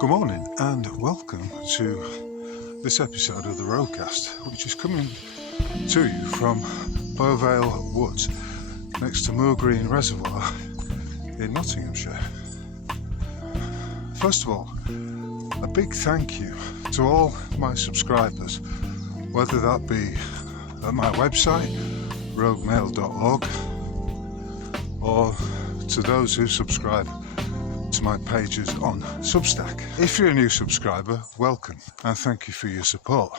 Good morning and welcome to this episode of the Roadcast, which is coming to you from Bowvale Woods next to Moor Green Reservoir in Nottinghamshire. First of all, a big thank you to all my subscribers, whether that be at my website roguemail.org or to those who subscribe to my pages on Substack. If you're a new subscriber, welcome and thank you for your support.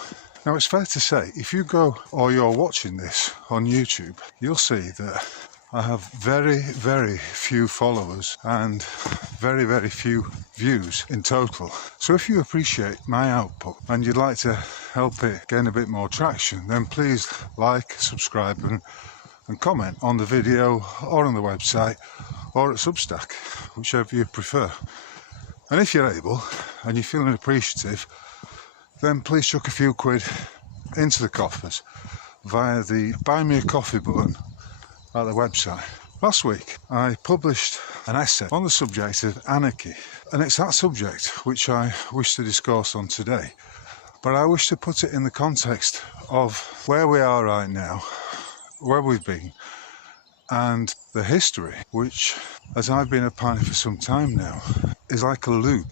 Now, it's fair to say, if you go or you're watching this on YouTube, you'll see that I have very few followers and very few views in total. So if you appreciate my output and you'd like to help it gain a bit more traction, then please like, subscribe and comment on the video or on the website or at Substack, whichever you prefer. And if you're able and you're feeling appreciative, then please chuck a few quid into the coffers via the Buy Me a Coffee button at the website. Last week I published an essay on the subject of anarchy, and it's that subject which I wish to discourse on today, but I wish to put it in the context of where we are right now, where we've been, and the history, which, as I've been opining for some time now, is like a loop.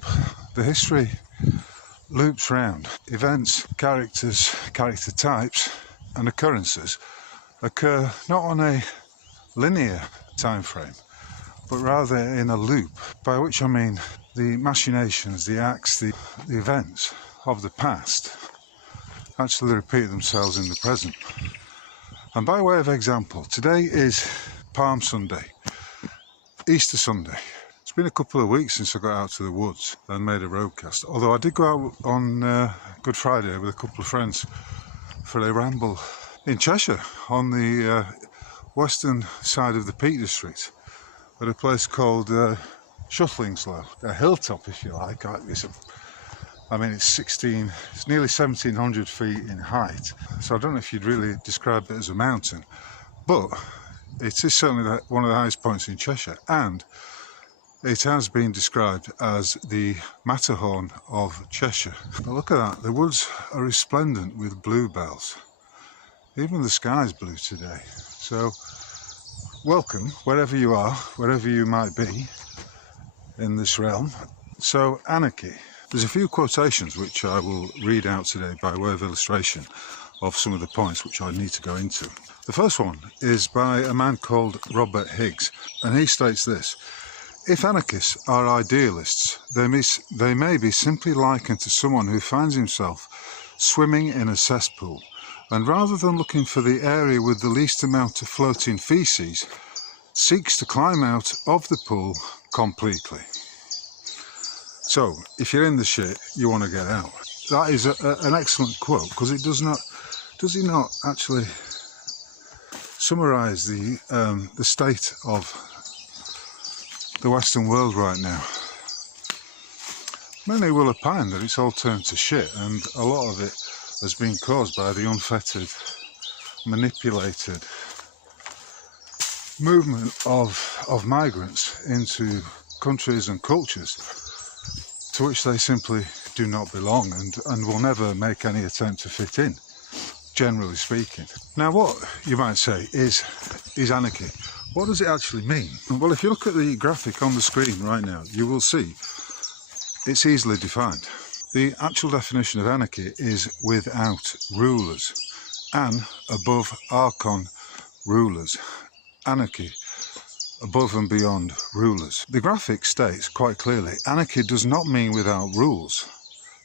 The history loops round. Events, characters, character types and occurrences occur not on a linear time frame, but rather in a loop, by which I mean the machinations, the acts, the events of the past actually repeat themselves in the present. And by way of example, today is Palm Sunday, Easter Sunday. It's been a couple of weeks since I got out to the woods and made a roadcast, although I did go out on Good Friday with a couple of friends for a ramble in Cheshire on the western side of the Peak District at a place called Shuttlingslow, a hilltop if you like. It's nearly 1,700 feet in height, so I don't know if you'd really describe it as a mountain, but it is certainly one of the highest points in Cheshire, and it has been described as the Matterhorn of Cheshire. But look at that, the woods are resplendent with bluebells. Even the sky's blue today. So welcome, wherever you are, wherever you might be in this realm. So anarchy. There's a few quotations which I will read out today by way of illustration of some of the points which I need to go into. The first one is by a man called Robert Higgs, and he states this: if anarchists are idealists, they may be simply likened to someone who finds himself swimming in a cesspool, and rather than looking for the area with the least amount of floating feces, seeks to climb out of the pool completely. So, if you're in the shit, you want to get out. That is an excellent quote, because it does he not actually summarise the state of the Western world right now? Many will opine that it's all turned to shit, and a lot of it has been caused by the unfettered, manipulated movement of migrants into countries and cultures to which they simply do not belong and will never make any attempt to fit in, generally speaking. Now, what you might say is anarchy. What does it actually mean? Well, if you look at the graphic on the screen right now, you will see it's easily defined. The actual definition of anarchy is without rulers, and above archon rulers. Anarchy, above and beyond rulers. The graphic states quite clearly, anarchy does not mean without rules,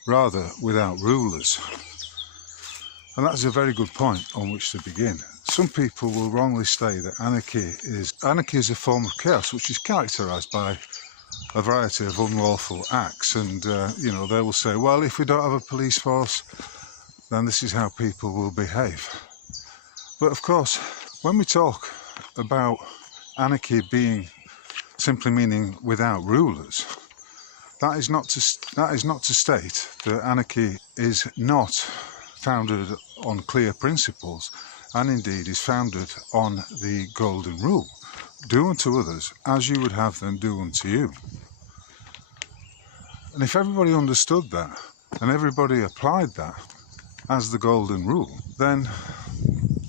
rather without rulers. And that's a very good point on which to begin. Some people will wrongly say that anarchy is a form of chaos which is characterised by a variety of unlawful acts, and they will say, well, if we don't have a police force, then this is how people will behave. But of course, when we talk about anarchy being simply meaning without rulers, that is not to state that anarchy is not founded on clear principles, and indeed is founded on the golden rule: do unto others as you would have them do unto you. And if everybody understood that, and everybody applied that as the golden rule, then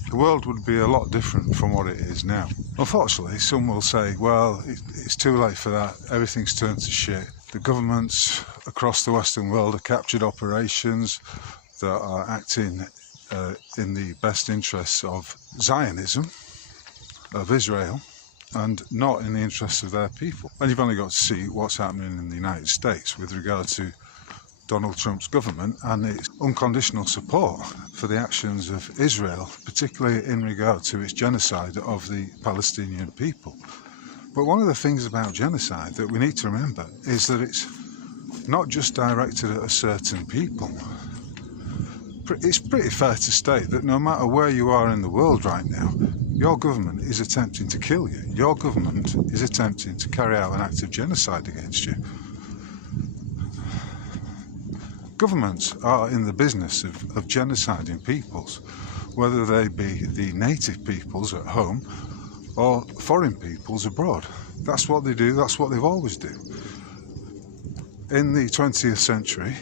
the world would be a lot different from what it is now. Unfortunately, some will say, well, it's too late for that, everything's turned to shit. The governments across the Western world have captured operations that are acting in the best interests of Zionism, of Israel, and not in the interests of their people. And you've only got to see what's happening in the United States with regard to Donald Trump's government and its unconditional support for the actions of Israel, particularly in regard to its genocide of the Palestinian people. But one of the things about genocide that we need to remember is that it's not just directed at a certain people. It's pretty fair to state that no matter where you are in the world right now, your government is attempting to kill you. Your government is attempting to carry out an act of genocide against you. Governments are in the business of genociding peoples, whether they be the native peoples at home or foreign peoples abroad. That's what they do, that's what they've always done. In the 20th century,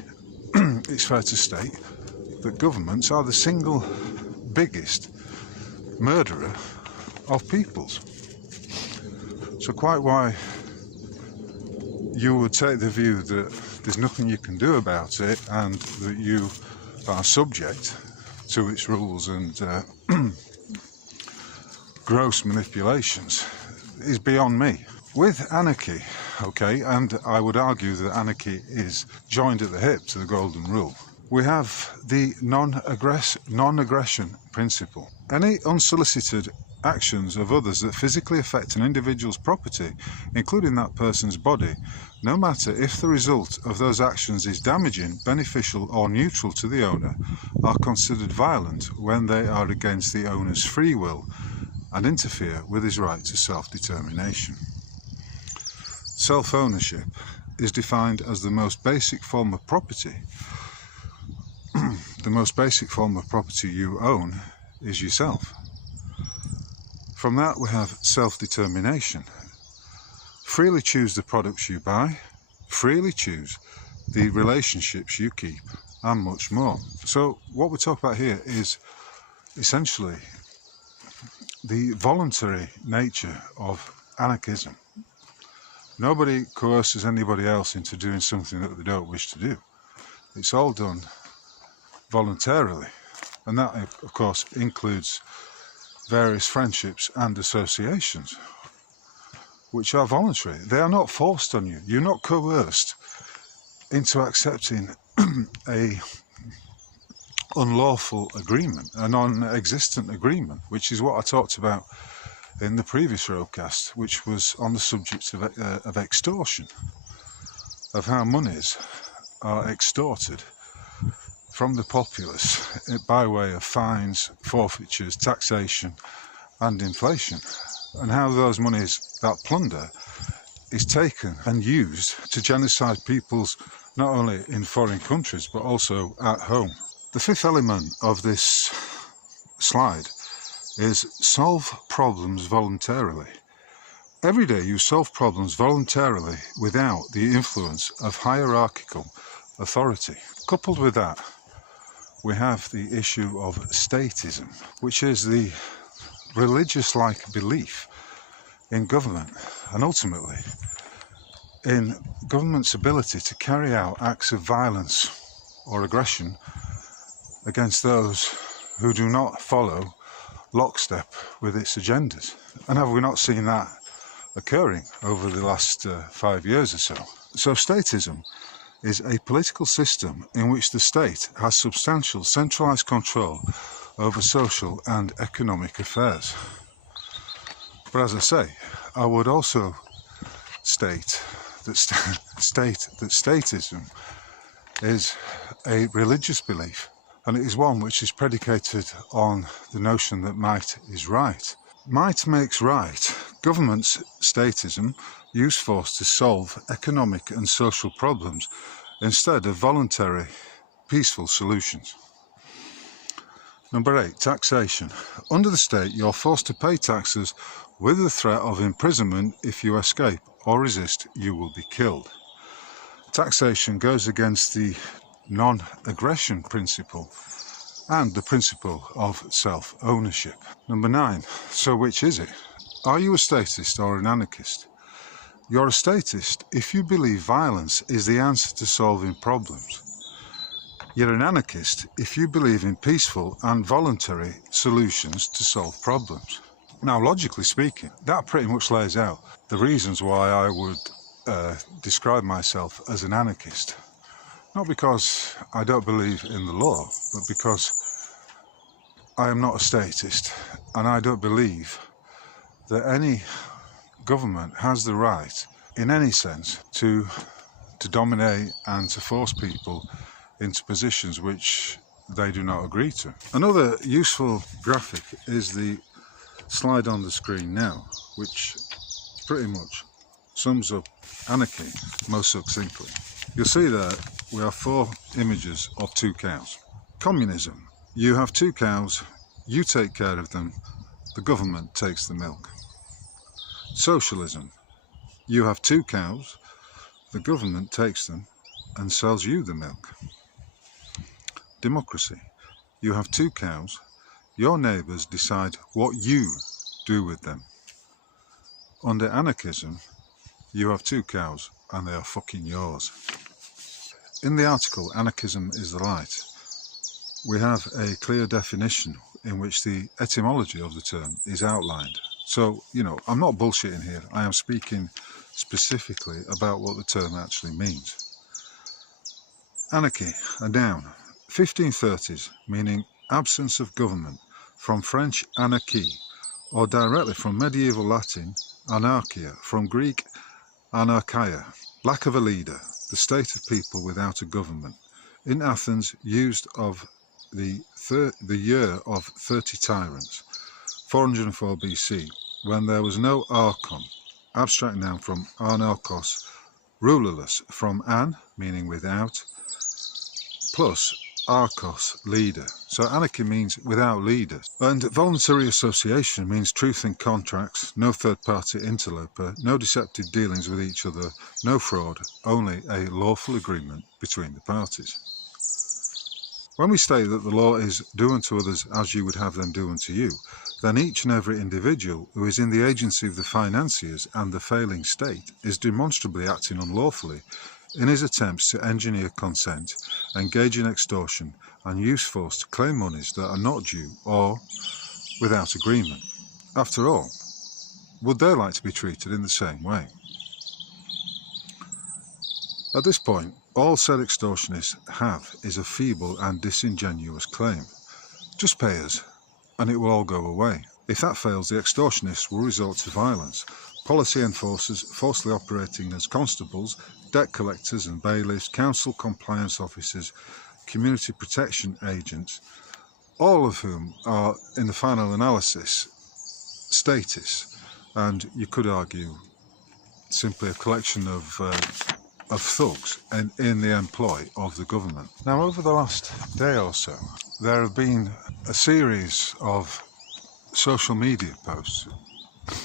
it's fair to state that governments are the single biggest murderer of peoples. So quite why you would take the view that there's nothing you can do about it and that you are subject to its rules and gross manipulations is beyond me. With anarchy, okay, and I would argue that anarchy is joined at the hip to the golden rule, we have the non-aggression principle. Any unsolicited actions of others that physically affect an individual's property, including that person's body, no matter if the result of those actions is damaging, beneficial or neutral to the owner, are considered violent when they are against the owner's free will and interfere with his right to self-determination. Self-ownership is defined as the most basic form of property. The most basic form of property you own is yourself. From that we have self-determination. Freely choose the products you buy, freely choose the relationships you keep, and much more. So what we talk about here is essentially the voluntary nature of anarchism. Nobody coerces anybody else into doing something that they don't wish to do. It's all done voluntarily, and that of course includes various friendships and associations which are voluntary. They are not forced on you. You're not coerced into accepting a unlawful agreement, a non-existent agreement, which is what I talked about in the previous roadcast, which was on the subject of extortion, of how monies are extorted from the populace by way of fines, forfeitures, taxation and inflation, and how those monies, that plunder, is taken and used to genocide peoples not only in foreign countries but also at home. The fifth element of this slide is solve problems voluntarily. Every day you solve problems voluntarily without the influence of hierarchical authority. Coupled with that, we have the issue of statism, which is the religious-like belief in government and ultimately in government's ability to carry out acts of violence or aggression against those who do not follow lockstep with its agendas. And have we not seen that occurring over the last 5 years or so? So statism is a political system in which the state has substantial centralised control over social and economic affairs. But as I say, I would also state that statism is a religious belief, and it is one which is predicated on the notion that might is right. Might makes right. Governments, statism, use force to solve economic and social problems instead of voluntary, peaceful solutions. Number 8, taxation. Under the state, you're forced to pay taxes with the threat of imprisonment. If you escape or resist, you will be killed. Taxation goes against the non-aggression principle and the principle of self-ownership. Number 9. So which is it? Are you a statist or an anarchist? You're a statist if you believe violence is the answer to solving problems. You're an anarchist if you believe in peaceful and voluntary solutions to solve problems. Now, logically speaking, that pretty much lays out the reasons why I would describe myself as an anarchist. Not because I don't believe in the law, but because I am not a statist, and I don't believe that any government has the right, in any sense, to dominate and to force people into positions which they do not agree to. Another useful graphic is the slide on the screen now, which pretty much sums up anarchy most succinctly. You'll see that we have 4 images of 2 cows. Communism. You have 2 cows, you take care of them, the government takes the milk. Socialism. You have 2 cows, the government takes them and sells you the milk. Democracy. You have 2 cows, your neighbours decide what you do with them. Under anarchism, you have 2 cows and they are fucking yours. In the article, Anarchism is the Light, we have a clear definition in which the etymology of the term is outlined. So, I'm not bullshitting here. I am speaking specifically about what the term actually means. Anarchy, a noun. 1530s, meaning absence of government, from French anarchie, or directly from medieval Latin anarchia, from Greek anarchaia, lack of a leader, the state of people without a government. In Athens, used of the year of 30 tyrants, 404 BC, when there was no archon, abstract noun from anarchos, rulerless, from an, meaning without, plus archos, leader. So anarchy means without leaders. And voluntary association means truth in contracts, no third-party interloper, no deceptive dealings with each other, no fraud, only a lawful agreement between the parties. When we state that the law is do unto others as you would have them do unto you, then each and every individual who is in the agency of the financiers and the failing state is demonstrably acting unlawfully in his attempts to engineer consent, engage in extortion, and use force to claim monies that are not due or without agreement. After all, would they like to be treated in the same way? At this point, all said extortionists have is a feeble and disingenuous claim. Just pay us, and it will all go away. If that fails, the extortionists will resort to violence. Policy enforcers falsely operating as constables, debt collectors and bailiffs, council compliance officers, community protection agents, all of whom are, in the final analysis, statists, and you could argue simply a collection of thugs in the employ of the government. Now, over the last day or so, there have been a series of social media posts,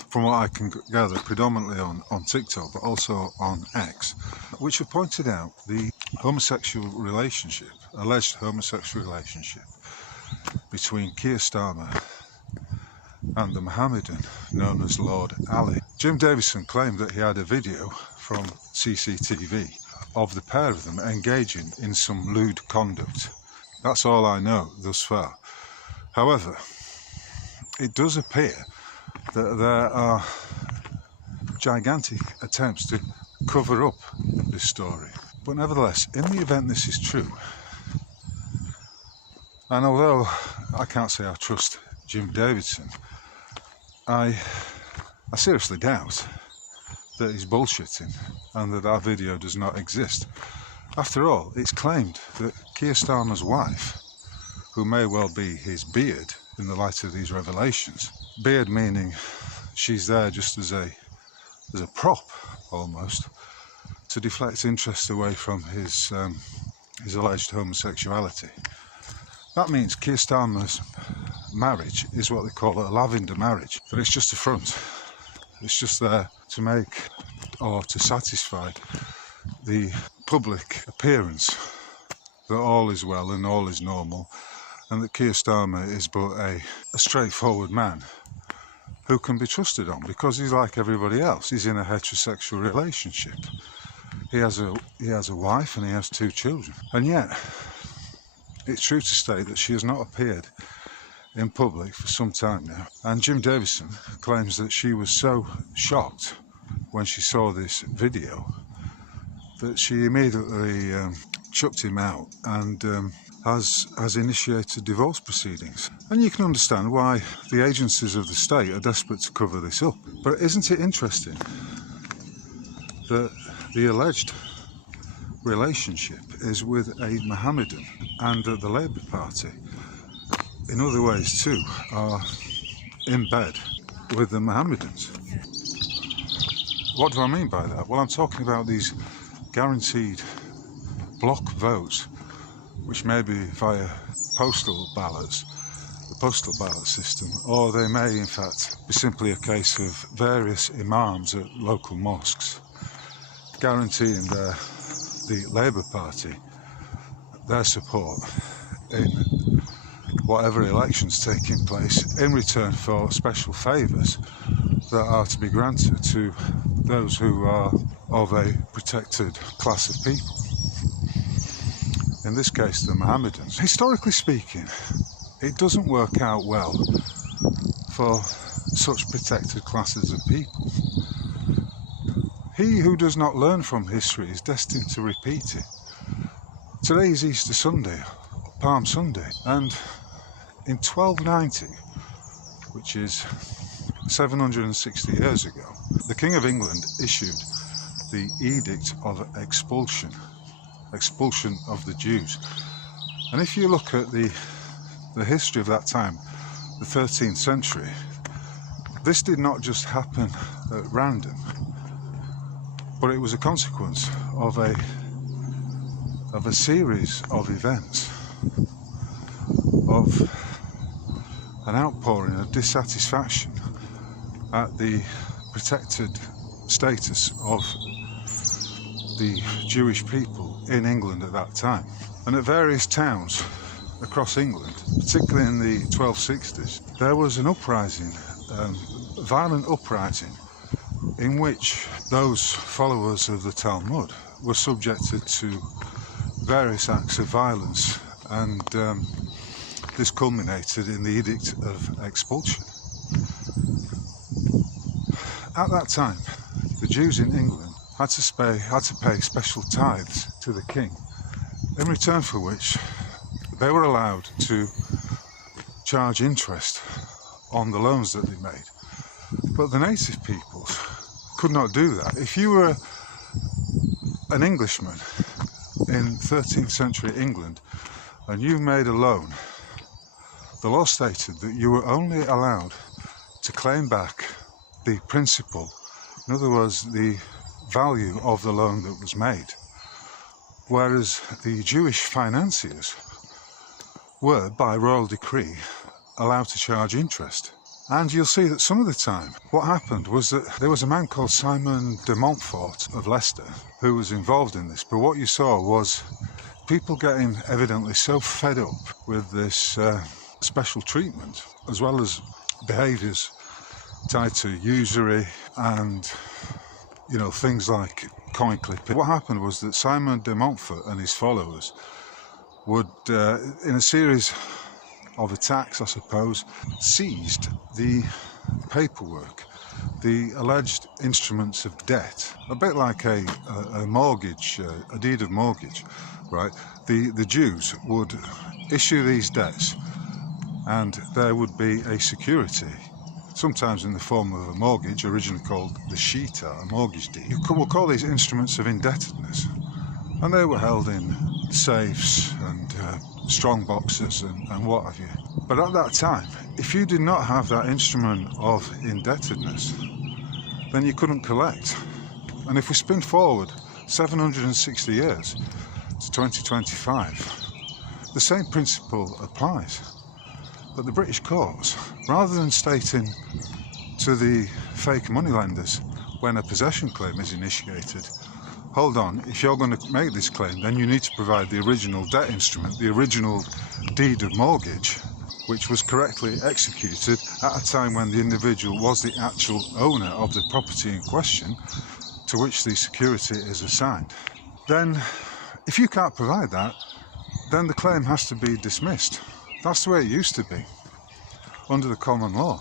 from what I can gather, predominantly on TikTok, but also on X, which have pointed out the homosexual relationship, alleged homosexual relationship, between Keir Starmer and the Mohammedan known as Lord Ali. Jim Davison claimed that he had a video from CCTV of the pair of them engaging in some lewd conduct. That's all I know thus far. However, it does appear that there are gigantic attempts to cover up this story. But nevertheless, in the event this is true, and although I can't say I trust Jim Davidson, I seriously doubt that he's bullshitting and that that video does not exist. After all, it's claimed that Keir Starmer's wife, who may well be his beard in the light of these revelations, beard meaning she's there just as a prop almost, to deflect interest away from his alleged homosexuality. That means Keir Starmer's marriage is what they call a lavender marriage, but it's just a front. It's just there to make or to satisfy the public appearance that all is well and all is normal, and that Keir Starmer is but a straightforward man who can be trusted on, because he's like everybody else. He's in a heterosexual relationship. He has a wife and he has 2 children. And yet, it's true to state that she has not appeared in public for some time now. And Jim Davison claims that she was so shocked when she saw this video that she immediately chucked him out and has initiated divorce proceedings. And you can understand why the agencies of the state are desperate to cover this up. But isn't it interesting that the alleged relationship is with a Mohammedan, and that the Labour Party, in other ways too, are in bed with the Mohammedans? What do I mean by that? Well, I'm talking about these guaranteed block votes, which may be via postal ballots, the postal ballot system, or they may in fact be simply a case of various imams at local mosques guaranteeing the Labour Party their support in whatever elections taking place, in return for special favours that are to be granted to those who are of a protected class of people. In this case, the Mohammedans. Historically speaking, it doesn't work out well for such protected classes of people. He who does not learn from history is destined to repeat it. Today is Easter Sunday, Palm Sunday, and in 1290, which is 760 years ago, the King of England issued the Edict of Expulsion of the Jews. And if you look at the history of that time, the 13th century, this did not just happen at random, but it was a consequence of a series of events, of an outpouring of dissatisfaction at the protected status of the Jewish people in England at that time. And at various towns across England, particularly in the 1260s, there was an uprising, violent uprising, in which those followers of the Talmud were subjected to various acts of violence, and this culminated in the Edict of Expulsion. At that time, the Jews in England had to pay special tithes to the king, in return for which they were allowed to charge interest on the loans that they made. But the native peoples could not do that. If you were an Englishman in 13th century England and you made a loan, the law stated that you were only allowed to claim back the principal, in other words, the value of the loan that was made, whereas the Jewish financiers were, by royal decree, allowed to charge interest. And you'll see that some of the time, what happened was that there was a man called Simon de Montfort of Leicester who was involved in this, but what you saw was people getting evidently so fed up with this special treatment, as well as behaviours tied to usury and, you know, things like coin clipping. What happened was that Simon de Montfort and his followers would, in a series of attacks, I suppose, seized the paperwork, the alleged instruments of debt, a bit like a mortgage, a deed of mortgage, right? The Jews would issue these debts, and there would be a security, sometimes in the form of a mortgage, originally called the shita, a mortgage deed. We'll call these instruments of indebtedness, and they were held in safes and strong boxes and what have you. But at that time, if you did not have that instrument of indebtedness, then you couldn't collect. And if we spin forward 760 years to 2025, the same principle applies. But the British courts, rather than stating to the fake moneylenders when a possession claim is initiated, hold on, if you're going to make this claim, then you need to provide the original debt instrument, the original deed of mortgage, which was correctly executed at a time when the individual was the actual owner of the property in question to which the security is assigned. Then, if you can't provide that, then the claim has to be dismissed. That's the way it used to be, under the common law.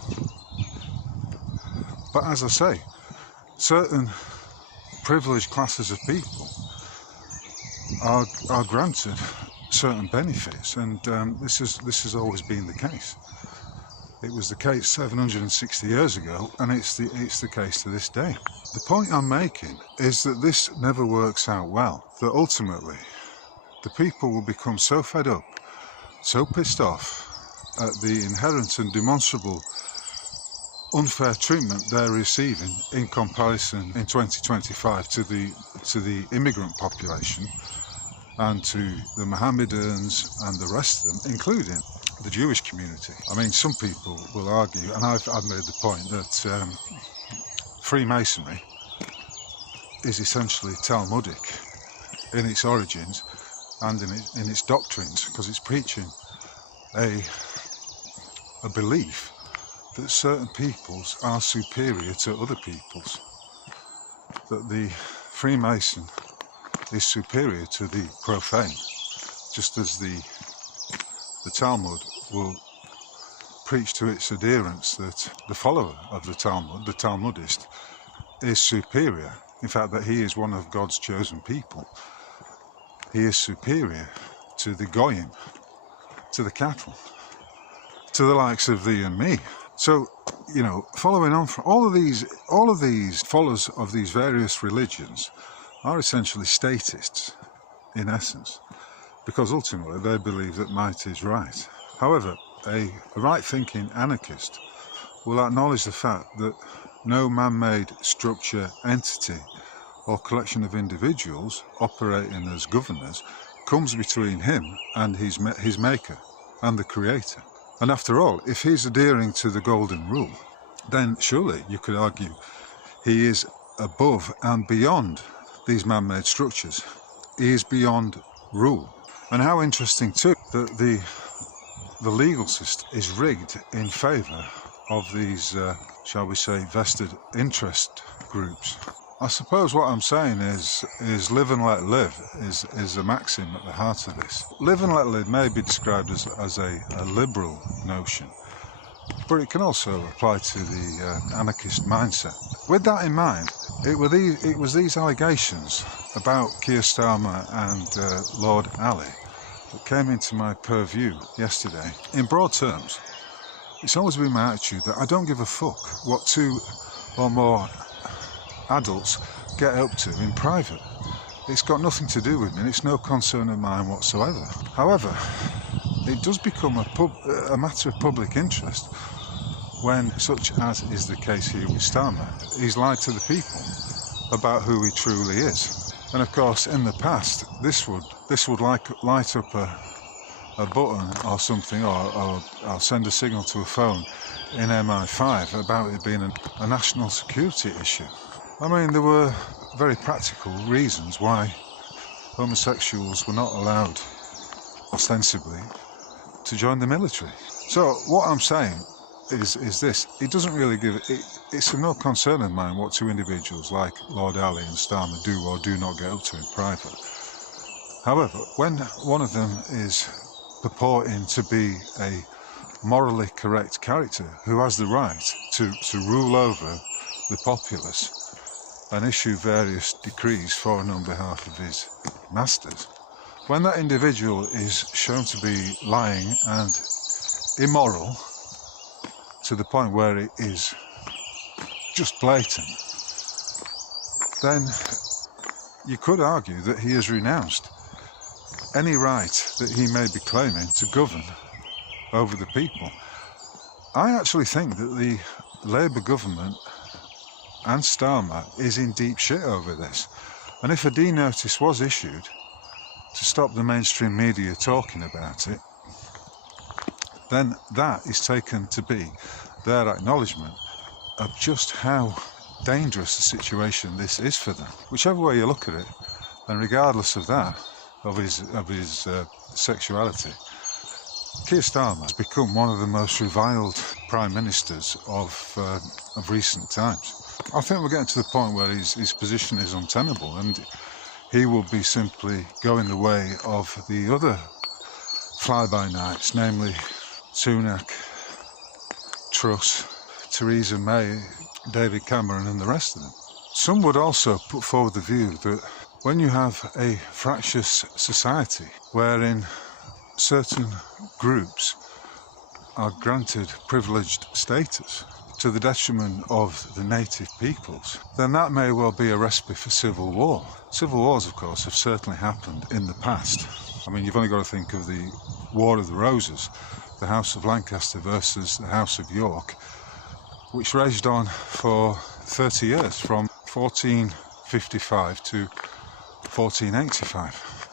But as I say, certain privileged classes of people are granted certain benefits, and this has always been the case. It was the case 760 years ago, and it's the case to this day. The point I'm making is that this never works out well, that ultimately the people will become so fed up, so pissed off at the inherent and demonstrable unfair treatment they're receiving in comparison in 2025 to the immigrant population and to the Mohammedans and the rest of them, including the Jewish community. I mean, some people will argue, and I've made the point, that Freemasonry is essentially Talmudic in its origins and in its doctrines, because it's preaching a belief that certain peoples are superior to other peoples, that the Freemason is superior to the profane, just as the Talmud will preach to its adherents that the follower of the Talmud, the Talmudist, is superior. In fact, that he is one of God's chosen people. He is superior to the Goyim, to the cattle, to the likes of thee and me. So, you know, following on from all of these followers of these various religions are essentially statists, in essence, because ultimately they believe that might is right. However, a right-thinking anarchist will acknowledge the fact that no man-made structure, entity, or collection of individuals operating as governors comes between him and his maker and the creator. And after all, if he's adhering to the golden rule, then surely you could argue he is above and beyond these man-made structures. He is beyond rule. And how interesting too that the legal system is rigged in favour of these, shall we say, vested interest groups. I suppose what I'm saying is live and let live is a maxim at the heart of this. Live and let live may be described as a liberal notion, but it can also apply to the anarchist mindset. With that in mind, it was these allegations about Keir Starmer and Lord Ali that came into my purview yesterday. In broad terms, it's always been my attitude that I don't give a fuck what two or more adults get up to in private. It's got nothing to do with me, and it's no concern of mine whatsoever. However, it does become a matter of public interest when, such as is the case here with Starmer, he's lied to the people about who he truly is. And of course, in the past, this would light up a button or something, or I'll send a signal to a phone in MI5 about it being a national security issue. I mean, there were very practical reasons why homosexuals were not allowed, ostensibly, to join the military. So what I'm saying is this: it doesn't really it's of no concern of mine what two individuals like Lord Ali and Starmer do or do not get up to in private. However, when one of them is purporting to be a morally correct character who has the right to rule over the populace and issue various decrees for and on behalf of his masters, when that individual is shown to be lying and immoral to the point where it is just blatant, then you could argue that he has renounced any right that he may be claiming to govern over the people. I actually think that the Labour government and Starmer is in deep shit over this. And if a D-notice was issued to stop the mainstream media talking about it, then that is taken to be their acknowledgement of just how dangerous a situation this is for them. Whichever way you look at it, and regardless of that, of his sexuality, Keir Stalin has become one of the most reviled prime ministers of recent times. I think we're getting to the point where his position is untenable, and he will be simply going the way of the other fly-by-nights, namely Sunak, Truss, Theresa May, David Cameron and the rest of them. Some would also put forward the view that when you have a fractious society wherein certain groups are granted privileged status to the detriment of the native peoples, then that may well be a recipe for civil war. Civil wars, of course, have certainly happened in the past. I mean, you've only got to think of the War of the Roses, the House of Lancaster versus the House of York, which raged on for 30 years, from 1455 to 1485.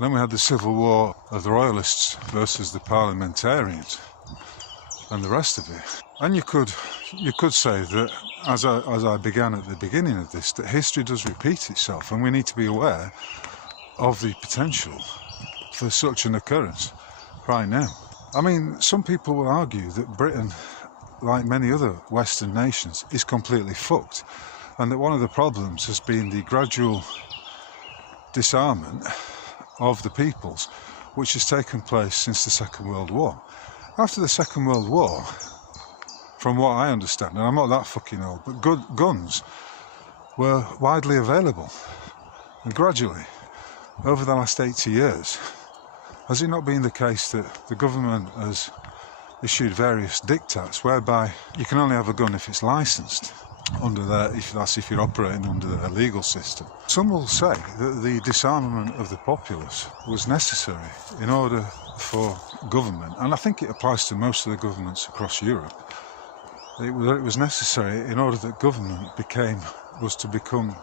Then we had the Civil War of the Royalists versus the Parliamentarians and the rest of it. And you could say that, as I began at the beginning of this, that history does repeat itself, and we need to be aware of the potential for such an occurrence right now. I mean, some people will argue that Britain, like many other Western nations, is completely fucked, and that one of the problems has been the gradual disarmament of the peoples, which has taken place since the Second World War. After the Second World War, from what I understand, and I'm not that fucking old, but guns were widely available. And gradually, over the last 80 years, has it not been the case that the government has issued various diktats whereby you can only have a gun if it's licensed under their, if you're operating under their legal system? Some will say that the disarmament of the populace was necessary in order for government, and I think it applies to most of the governments across Europe. It was necessary in order that government was to become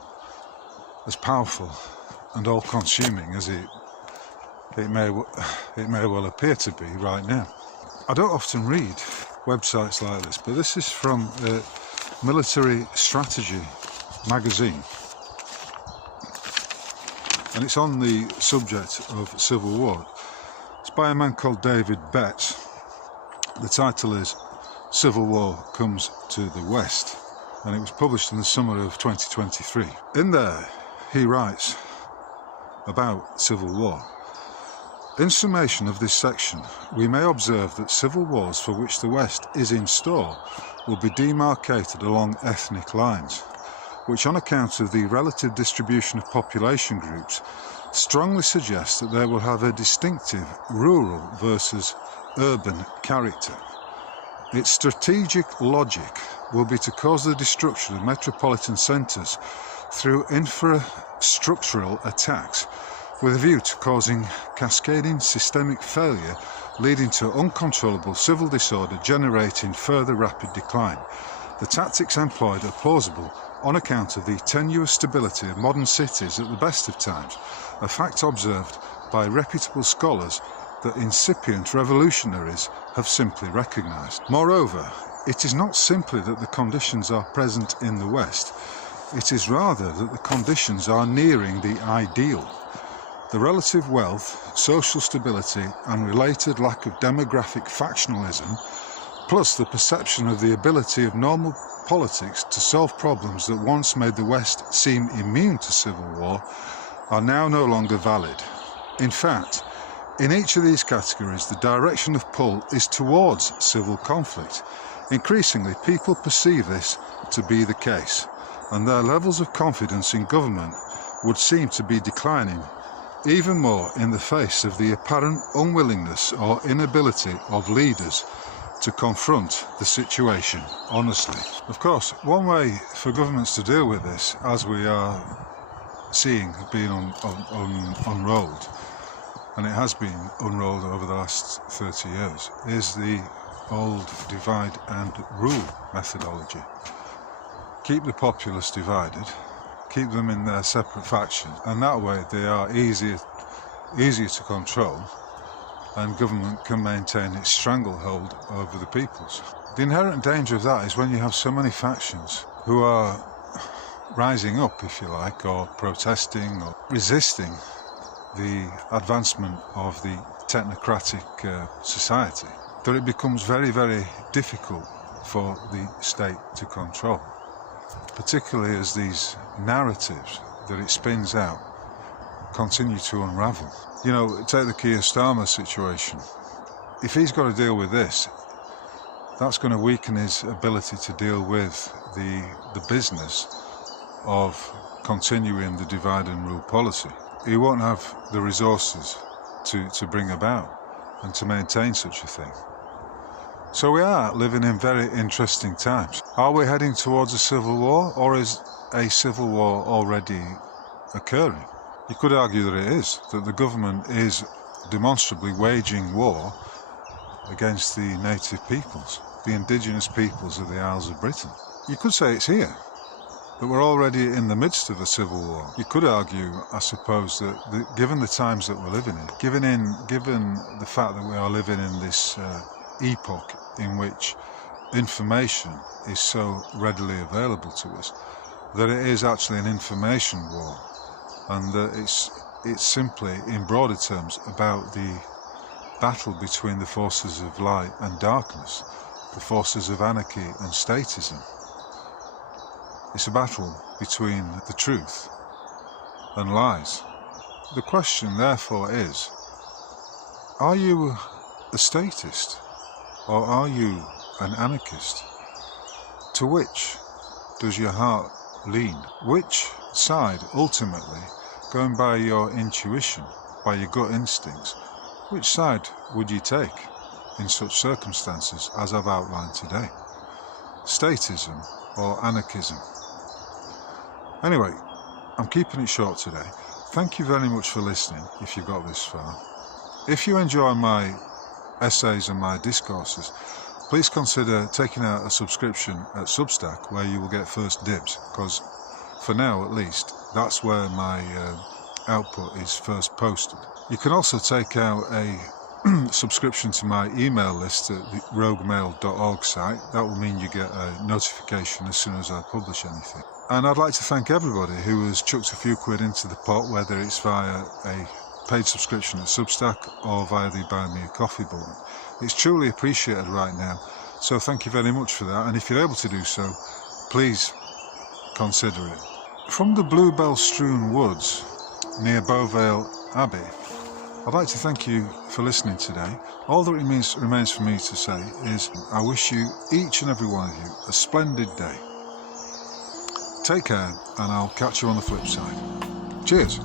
as powerful and all-consuming as it may well appear to be right now. I don't often read websites like this, but this is from Military Strategy magazine, and it's on the subject of civil war. It's by a man called David Betts. The title is Civil War Comes to the West, and it was published in the summer of 2023. In there he writes about civil war. In summation of this section, we may observe that civil wars for which the West is in store will be demarcated along ethnic lines, which on account of the relative distribution of population groups strongly suggests that they will have a distinctive rural versus urban character. Its strategic logic will be to cause the destruction of metropolitan centres through infrastructural attacks, with a view to causing cascading systemic failure leading to uncontrollable civil disorder generating further rapid decline. The tactics employed are plausible on account of the tenuous stability of modern cities at the best of times, a fact observed by reputable scholars that incipient revolutionaries have simply recognised. Moreover, it is not simply that the conditions are present in the West, it is rather that the conditions are nearing the ideal. The relative wealth, social stability and related lack of demographic factionalism, plus the perception of the ability of normal politics to solve problems that once made the West seem immune to civil war, are now no longer valid. In fact, in each of these categories, the direction of pull is towards civil conflict. Increasingly, people perceive this to be the case, and their levels of confidence in government would seem to be declining even more in the face of the apparent unwillingness or inability of leaders to confront the situation honestly. Of course, one way for governments to deal with this, as we are seeing being unrolled, and it has been unrolled over the last 30 years, is the old divide and rule methodology. Keep the populace divided, keep them in their separate factions, and that way they are easier to control, and government can maintain its stranglehold over the peoples. The inherent danger of that is when you have so many factions who are rising up, if you like, or protesting or resisting the advancement of the technocratic society, that it becomes very, very difficult for the state to control, particularly as these narratives that it spins out continue to unravel. You know, take the Keir situation. If he's got to deal with this, that's going to weaken his ability to deal with the business of continuing the divide and rule policy. He won't have the resources to bring about and to maintain such a thing. So we are living in very interesting times. Are we heading towards a civil war, or is a civil war already occurring? You could argue that it is, that the government is demonstrably waging war against the native peoples, the indigenous peoples of the Isles of Britain. You could say it's here, that we're already in the midst of a civil war. You could argue, I suppose, that given the times that we're living in, given the fact that we are living in this epoch in which information is so readily available to us, that it is actually an information war, and that it's simply, in broader terms, about the battle between the forces of light and darkness, the forces of anarchy and statism. It's a battle between the truth and lies. The question, therefore, is, are you a statist, or are you an anarchist? To which does your heart lean? Which side, ultimately, going by your intuition, by your gut instincts, which side would you take in such circumstances as I've outlined today? Statism or anarchism? Anyway, I'm keeping it short today. Thank you very much for listening, if you got this far. If you enjoy my essays and my discourses, please consider taking out a subscription at Substack, where you will get first dibs, because for now at least, that's where my output is first posted. You can also take out a subscription to my email list at the roguemail.org site. That will mean you get a notification as soon as I publish anything. And I'd like to thank everybody who has chucked a few quid into the pot, whether it's via a paid subscription at Substack or via the Buy Me a Coffee button. It's truly appreciated right now, so thank you very much for that, and if you're able to do so, please consider it. From the bluebell-strewn woods near Beauvale Abbey, I'd like to thank you for listening today. All that remains for me to say is I wish you, each and every one of you, a splendid day. Take care, and I'll catch you on the flip side. Cheers.